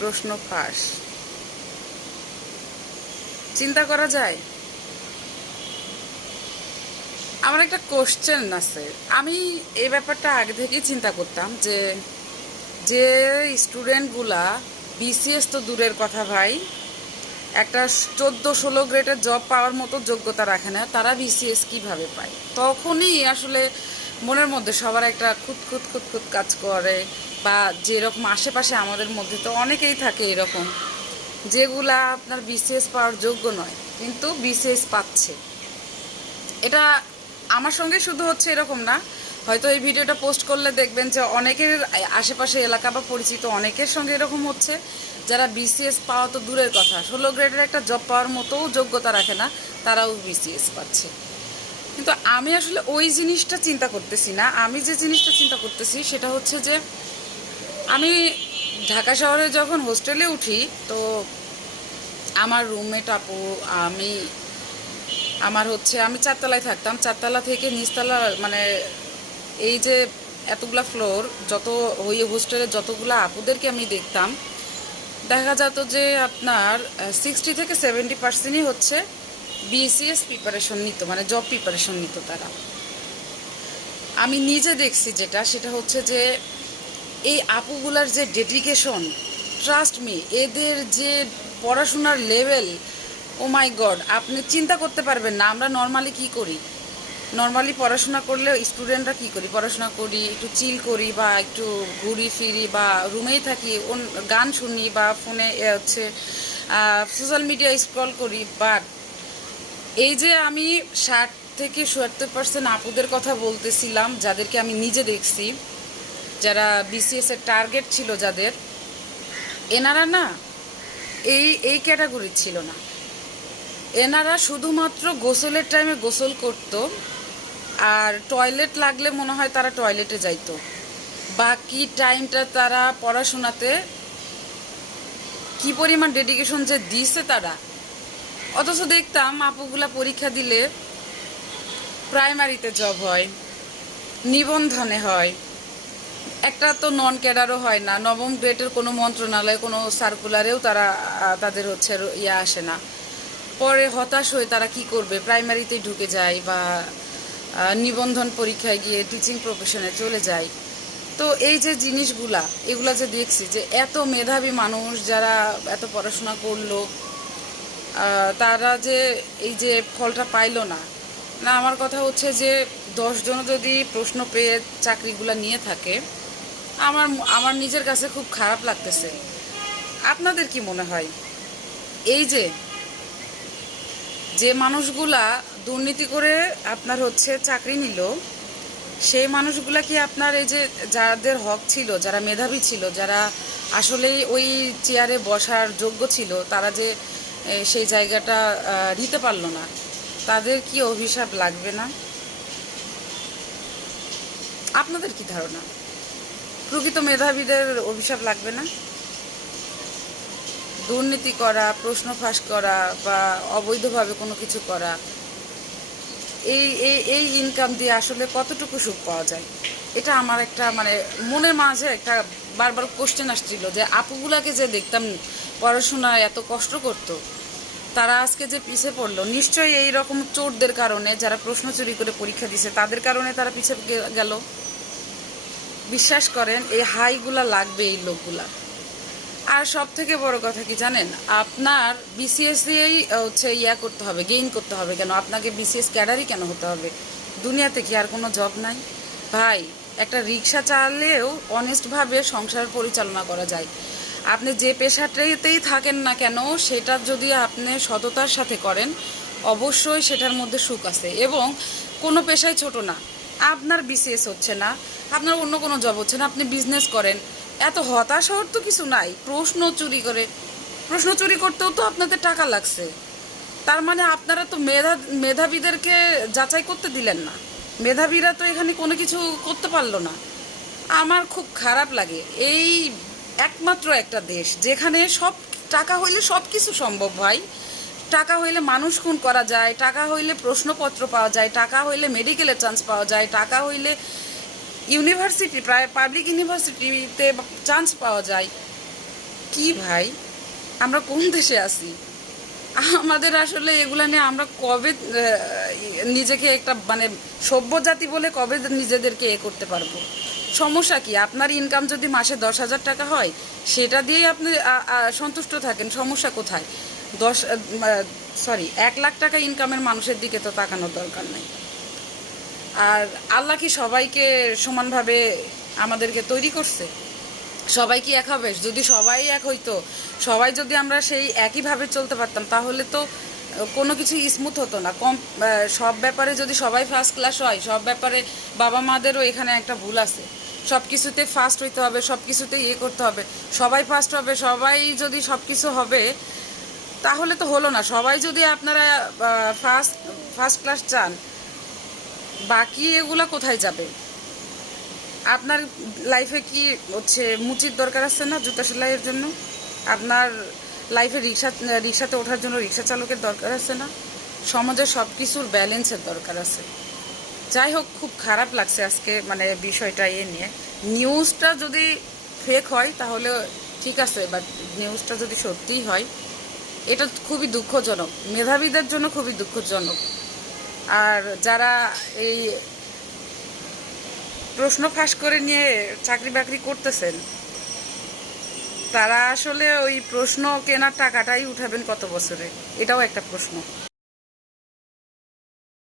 প্রশ্ন ফাঁস। চিন্তা করা যায়? আমার একটা কোশ্চেন আছে। আমি এই ব্যাপারটা আগে থেকেই চিন্তা করতাম যে যে স্টুডেন্টগুলা বিসিএস তো দূরের কথা ভাই, একটা চোদ্দ ষোলো গ্রেডের জব পাওয়ার মতো যোগ্যতা রাখে না, তারা বিসিএস কীভাবে পায়? তখনই আসলে মনের মধ্যে সবার একটা খুঁত খুঁত খুঁত খুঁত কাজ করে বা যেরকম আশেপাশে আমাদের মধ্যে তো অনেকেই থাকে এরকম, যেগুলা আপনার বিসিএস পাওয়ার যোগ্য নয়, কিন্তু বিসিএস পাচ্ছে। এটা আমার সঙ্গে শুধু হচ্ছে এরকম না, হয়তো এই ভিডিওটা পোস্ট করলে দেখবেন যে অনেকের আশেপাশে এলাকা বা পরিচিত অনেকের সঙ্গে এরকম হচ্ছে, যারা বিসিএস পাওয়া তো দূরের কথা, ষোলো গ্রেডের একটা জব পাওয়ার মতোও যোগ্যতা রাখে না, তারাও বিসিএস পাচ্ছে। কিন্তু আমি আসলে ওই জিনিসটা চিন্তা করতেছি না, আমি যে জিনিসটা চিন্তা করতেছি সেটা হচ্ছে যে আমি ঢাকা শহরে যখন হোস্টেলে উঠি, তো আমার রুমমেট আপু, আমি, আমার হচ্ছে, আমি চারতলায় থাকতাম। চারতলা থেকে নিচতলা মানে এই যে এতগুলা ফ্লোর যত ওই হোস্টেলে যতগুলা আপুদেরকে আমি দেখতাম, দেখা যেত যে আপনার সিক্সটি থেকে সেভেন্টি পার্সেন্টই হচ্ছে বিসিএস প্রিপারেশন নিত মানে জব প্রিপারেশন নিত তারা। আমি নিজে দেখছি যেটা, সেটা হচ্ছে যে এই আপুগুলার যে ডেডিকেশন ট্রাস্ট মি এদের যে পড়াশোনার লেভেল ও মাই গড আপনি চিন্তা করতে পারবেন না, আমরা নর্মালি কি করি? নর্মালি পড়াশোনা করলে স্টুডেন্টরা কি করি? পড়াশোনা করি, একটু চিল করি বা একটু ঘুরি ফিরি বা রুমেই থাকি গান শুনি বা ফোনে হচ্ছে সোশ্যাল মিডিয়া স্ক্রল করি বাট এই যে আমি ষাট থেকে সত্তর পার্সেন্ট আপুদের কথা বলতেছিলাম, যাদেরকে আমি নিজে দেখছি যারা বিসিএস এর টার্গেট ছিল যাদের, এনারা না এই এই ক্যাটাগরির ছিল না। এনারা শুধুমাত্র গোসলের টাইমে গোসল করত, আর টয়লেট লাগলে মনে হয় তারা টয়লেটে যাইতো। বাকি টাইমটা তারা পড়াশোনাতে কি পরিমাণ ডেডিকেশন যে দিছে তারা, অথচ দেখতাম আপুগুলা পরীক্ষা দিলে প্রাইমারিতে জব হয়, নিবন্ধনে হয় একটা তো নন ক্যাডারও হয় না। নবম গ্রেডের কোনো মন্ত্রণালয়, কোনো সার্কুলারেও তারা তাদের হচ্ছে ইয়ে আসে না। পরে হতাশ হয়ে তারা কি করবে? প্রাইমারিতে ঢুকে যায় বা নিবন্ধন পরীক্ষায় গিয়ে টিচিং প্রফেশনে চলে যায়। তো এই যে জিনিসগুলা, এগুলা যে দেখছি যে এত মেধাবী মানুষ যারা এত পড়াশোনা করল তারা যে এই যে ফলটা পাইলো না না, আমার কথা হচ্ছে যে দশজন যদি প্রশ্ন পেয়ে চাকরিগুলা নিয়ে থাকে, আমার আমার নিজের কাছে খুব খারাপ লাগতেছে। আপনাদের কি মনে হয়? এই যে যে মানুষগুলা দুর্নীতি করে আপনার হচ্ছে চাকরি নিল, সেই মানুষগুলা কি আপনার এই যে যাদের হক ছিল, যারা মেধাবী ছিল, যারা আসলেই ওই চেয়ারে বসার যোগ্য ছিল, তারা যে সেই জায়গাটা নিতে পারল না? তাদের কি অভিশাপ লাগবে না? আপনাদের কি ধারণা? প্রকৃত মেধাবীদের অভিশাপ লাগবে না? দুর্নীতি করা, প্রশ্ন ফাঁস করা বা অবৈধভাবে কোনো কিছু করা, এই এই এই ইনকাম দিয়ে আসলে কতটুকু সুখ পাওয়া যায়? এটা আমার একটা মানে মনের মাঝে একটা বারবার কোশ্চেন আসছিল যে আপুগুলাকে যে দেখতাম পড়াশোনায় এত কষ্ট করতো তারা আজকে যে পিছিয়ে পড়ল, নিশ্চয়ই এই রকম চোরদের কারণে যারা প্রশ্ন চুরি করে পরীক্ষা দিছে, তাদের কারণে তারা পিছিয়ে গেল। বিশ্বাস করেন, এই হাইগুলা লাগবে এই লোকগুলা। আর সব থেকে বড় কথা কি জানেন? আপনার বিসিএস দিয়েই হচ্ছে ইয়া করতে হবে গেইন করতে হবে কেন? আপনাকে বিসিএস ক্যাডারই কেন হতে হবে? দুনিয়াতে কি আর কোনো জব নাই? ভাই, একটা রিক্সা চালালেও অনেস্টভাবে সংসার পরিচালনা করা যায়। আপনি যে পেশাটাতেই থাকেন না কেন, সেটা যদি আপনি সততার সাথে করেন, অবশ্যই সেটার মধ্যে সুখ আছে। এবং কোনো পেশাই ছোট না। আপনার বিসিএস হচ্ছে না, আপনার অন্য কোনো জব হচ্ছে না, আপনি বিজনেস করেন। এত হতাশ হওয়ার তো কিছু নাই। প্রশ্ন চুরি করে, প্রশ্ন চুরি করতেও তো আপনাদের টাকা লাগছে। তার মানে আপনারা তো মেধা, মেধাবীদেরকে যাচাই করতে দিলেন না। মেধাবীরা তো এখানে কোনো কিছু করতে পারল না। আমার খুব খারাপ লাগে। এই একমাত্র একটা দেশ, যেখানে সব টাকা হইলে সব কিছু সম্ভব ভাই। টাকা হইলে মানুষ খুন করা যায়, টাকা হইলে প্রশ্নপত্র পাওয়া যায়, টাকা হইলে মেডিকেলের চান্স পাওয়া যায়, টাকা হইলে ইউনিভার্সিটি প্রায় পাবলিক ইউনিভার্সিটিতে চান্স পাওয়া যায়। কি ভাই? আমরা কোন দেশে আছি? আমাদের আসলে এগুলা নিয়ে আমরা কবে নিজেকে একটা মানে সভ্য জাতি বলে কবে নিজেদেরকে এ করতে পারব? সমস্যা কি? আপনার ইনকাম যদি মাসে দশ হাজার টাকা হয়, সেটা দিয়েই আপনি সন্তুষ্ট থাকেন, সমস্যা কোথায়? দশ সরি এক লাখ টাকা ইনকামের মানুষের দিকে তো তাকানোর দরকার নেই। আর আল্লাহ কি সবাইকে সমানভাবে আমাদেরকে তৈরি করছে? সবাই কি এক হবে? যদি সবাই এক হইতো, সবাই যদি আমরা সেই একইভাবে চলতে পারতাম, তাহলে তো কোনো কিছু স্মুথ হতো না। কম সব ব্যাপারে যদি সবাই ফার্স্ট ক্লাস হয়, সব ব্যাপারে বাবা মাদেরও এখানে একটা ভুল আছে। সব কিছুতে ফার্স্ট হইতে হবে, সব কিছুতে ইয়ে করতে হবে। সবাই ফার্স্ট হবে, সবাই যদি সব কিছু হবে, তাহলে তো হলো না। সবাই যদি আপনারা ফার্স্ট ফার্স্ট ক্লাস চান, বাকি এগুলা কোথায় যাবে? আপনার লাইফে কি হচ্ছে, মুচির দরকার আছে না জুতা সেলাইয়ের জন্য? আপনার লাইফে রিক্সা, রিক্সাতে ওঠার জন্য রিক্সা চালকের দরকার আছে না? সমাজের সব কিছুর ব্যালেন্সের দরকার আছে। যাই হোক, খুব খারাপ লাগছে আজকে মানে বিষয়টা এ নিয়ে। নিউজটা যদি ফেক হয়, তাহলে ঠিক আছে বাট নিউজটা যদি সত্যিই হয়, এটা খুবই দুঃখজনক। মেধাবীদের জন্য খুবই দুঃখজনক। আর যারা এই প্রশ্ন ফাঁস করে নিয়ে চাকরি বাকরি করতেছেন তারা আসলে ওই প্রশ্ন কেনার টাকাটাই উঠাবেন কত বছরে? এটাও একটা প্রশ্ন।